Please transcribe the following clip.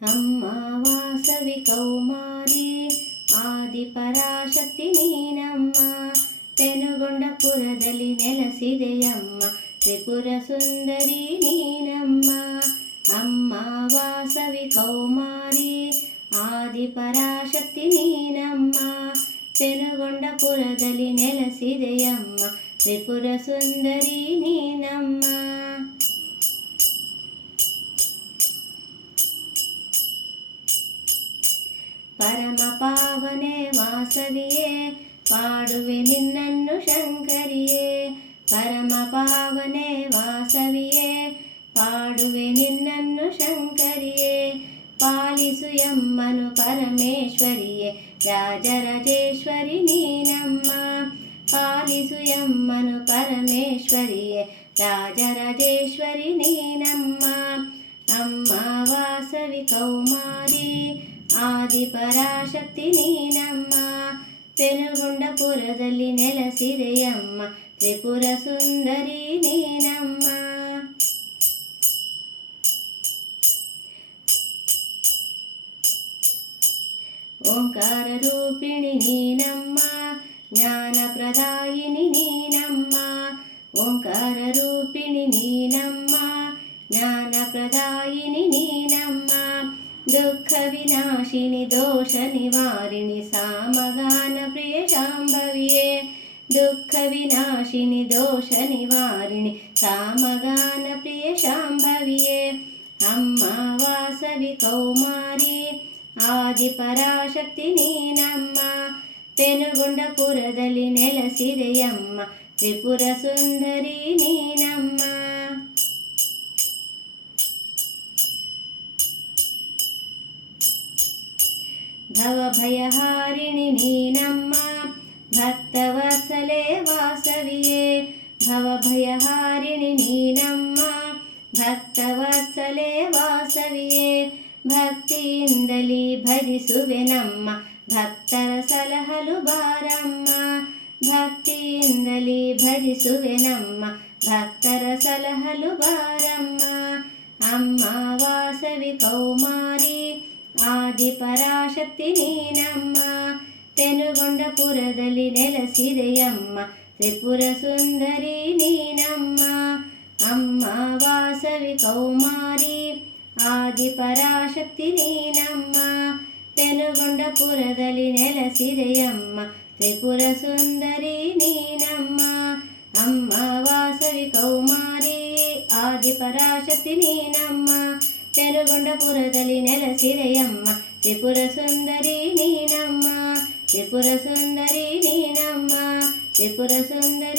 ಅಮ್ಮ ವಾಸವಿ ಕೌಮಾರಿ ಆದಿಪರಾಶಕ್ತಿ ನೀನಮ್ಮ. ಪೆನುಗೊಂಡಪುರದಲ್ಲಿ ನೆಲೆಸಿದೆಯಮ್ಮ ತ್ರಿಪುರ ಸುಂದರಿ ನೀನಮ್ಮ. ಅಮ್ಮ ವಾಸವಿ ಕೌಮಾರಿ ಆದಿಪರಾಶಕ್ತಿ ನೀನಮ್ಮ. ಪೆನುಗೊಂಡಪುರದಲ್ಲಿ ನೆಲೆಸಿದೆಯಮ್ಮ ತ್ರಿಪುರ ಸುಂದರಿ ನೀನಮ್ಮ. ಪರಮ ಪಾವನೆ ವಾಸವಿಯೇ ಪಾಡುವೆ ನಿನ್ನನ್ನು ಶಂಕರಿಯೇ. ಪರಮ ಪಾವನೆ ವಾಸವಿಯೇ ಪಾಡುವೆ ನಿನ್ನನ್ನು ಶಂಕರಿಯೇ. ಪಾಲಿಸು ಎಮ್ಮನು ಪರಮೇಶ್ವರಿಯೇ ರಾಜರಾಜೇಶ್ವರಿ ನೀನಮ್ಮ. ಪಾಲಿಸು ಎಮ್ಮನು ಪರಮೇಶ್ವರಿಯೇ ರಾಜರಾಜೇಶ್ವರಿ ನೀನಮ್ಮ. ಅಮ್ಮ ವಾಸವಿ ಕೌಮಾರಿ ಆದಿಪರಾಶಕ್ತಿ ನೀನಮ್ಮ. ಪೆನುಗೊಂಡಪುರದಲ್ಲಿ ನೆಲೆಸಿದೆಯಮ್ಮ ತ್ರಿಪುರ ಸುಂದರಿ ನೀನಮ್ಮ. ಓಂಕಾರ ರೂಪಿಣಿ ನೀನಮ್ಮ ಜ್ಞಾನ ಪ್ರದಾಯಿನಿ ನೀನಮ್ಮ. ಓಂಕಾರ ರೂಪಿಣಿ ನೀನಮ್ಮ ಜ್ಞಾನ ಪ್ರದಾಯಿನಿ ನೀನಮ್ಮ. ದುಃಖ ವಿನಾಶಿನಿ ದೋಷ ನಿವಾರಿಣಿ ಸಾಮಗಾನ ಪ್ರಿಯ ಶಾಂಭವಿಯೇ. ದುಃಖ ವಿನಾಶಿನಿ ದೋಷ ನಿವಾರಿಣಿ ಸಾಮಗಾನ ಪ್ರಿಯ ಶಾಂಭವಿಯೇ. ಅಮ್ಮ ವಾಸವಿ ಕೌಮಾರಿ ಆದಿಪರಾಶಕ್ತಿ ನೀನಮ್ಮ. ಪೆನುಗೊಂಡಪುರದಲ್ಲಿ ನೆಲೆಸಿದೆಯಮ್ಮ ತ್ರಿಪುರ ಸುಂದರಿ ನೀನಮ್ಮ. ಭವಭಯಹಾರಿಣಿ ನೀನಮ್ಮ ಭಕ್ತವತ್ಸಲೆ ವಾಸವಿಯೇ. ಭವಭಯಹಾರಿಣಿ ನೀನಮ್ಮ ಭಕ್ತವತ್ಸಲೆ ವಾಸವಿಯೇ. ಭಕ್ತಿಯಿಂದಲೇ ಭಜಿಸುವೆ ನಮ್ಮ ಭಕ್ತರ ಸಲಹಲು ಬಾರಮ್ಮ. ಭಕ್ತಿಯಿಂದಲೇ ಭಜಿಸುವೆ ನಮ್ಮ ಭಕ್ತರ ಸಲಹಲು ಬಾರಮ್ಮ. ಅಮ್ಮ ವಾಸವಿ ಕೌಮಾರಿ ಆದಿಪರಾಶಕ್ತಿ ನೀನಮ್ಮ. ಪೆನುಗೊಂಡಪುರದಲ್ಲಿ ನೆಲೆಸಿದೆಯಮ್ಮ ತ್ರಿಪುರ ಸುಂದರಿ ನೀನಮ್ಮ. ಅಮ್ಮ ವಾಸವಿ ಕೌಮಾರಿ ಆದಿಪರಾಶಕ್ತಿ ನೀನಮ್ಮ. ಪೆನುಗೊಂಡಪುರದಲ್ಲಿ ನೆಲೆಸಿದೆಯಮ್ಮ ತ್ರಿಪುರ ಸುಂದರಿ ನೀನಮ್ಮ. ಅಮ್ಮ ವಾಸವಿ ಕೌಮಾರಿ ಆದಿಪರಾಶಕ್ತಿ ನೀನಮ್ಮ. ಪೆನುಗೊಂಡಪುರದಲ್ಲಿ ನೆಲೆಸಿದೆಯಮ್ಮ ತ್ರಿಪುರ ಸುಂದರಿ ನೀನಮ್ಮ. ತ್ರಿಪುರ ಸುಂದರಿ ನೀನಮ್ಮ. ತ್ರಿಪುರ ಸುಂದರಿ